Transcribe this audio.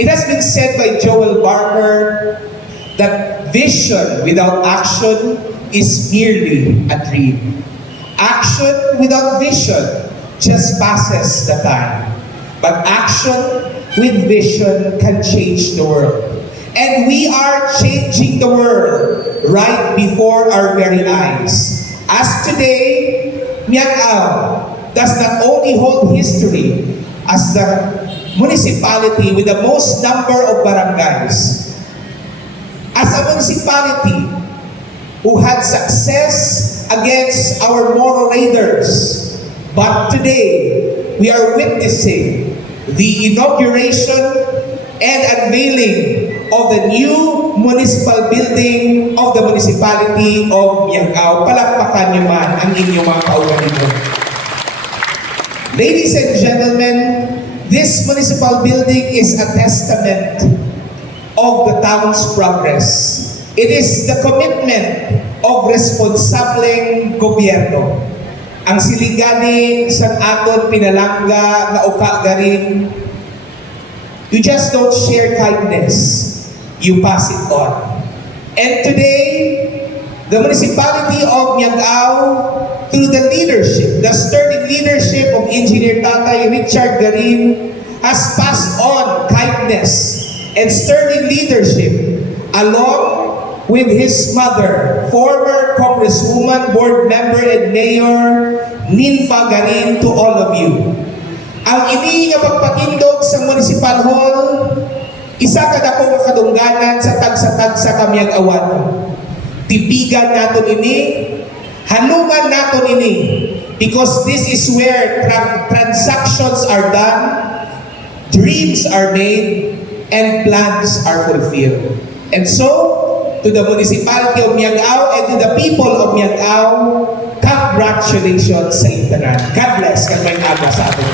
It has been said by Joel Barker that vision without action is merely a dream. Action without vision just passes the time. But action with vision can change the world. And we are changing the world right before our very eyes. As today, Miagao does not only hold history as the municipality with the most number of barangays, as a municipality who had success against our moral raiders. But today, we are witnessing the inauguration and unveiling of the new municipal building of the municipality of Miagao. Palakpakan niyo man ang inyong mga kaugalito. Ladies and gentlemen, this municipal building is a testament of the town's progress. It is the commitment of responsableng gobyerno. Ang siligani sa aton pinalangga na ukagarin, you just don't share kindness, you pass it on. And today, the municipality of Miagao, through the leadership, the sturdy leadership of Engineer Tatay Richard Garin, has passed on kindness and sturdy leadership along with his mother, former Congresswoman, board member, and Mayor Ninfa Garin, to all of you. Ang ini nga pagpatindog sa Municipal Hall, isa ka dako nga kadungganan sa tagsa-tagsa kamiyang awan. Tipigan naton ini, hanungan naton ini, because this is where transactions are done, dreams are made, and plans are fulfilled. And so, to the municipality of Miagao and to the people of Miagao, congratulations sa itanan. God bless. Kag may aga sa atin.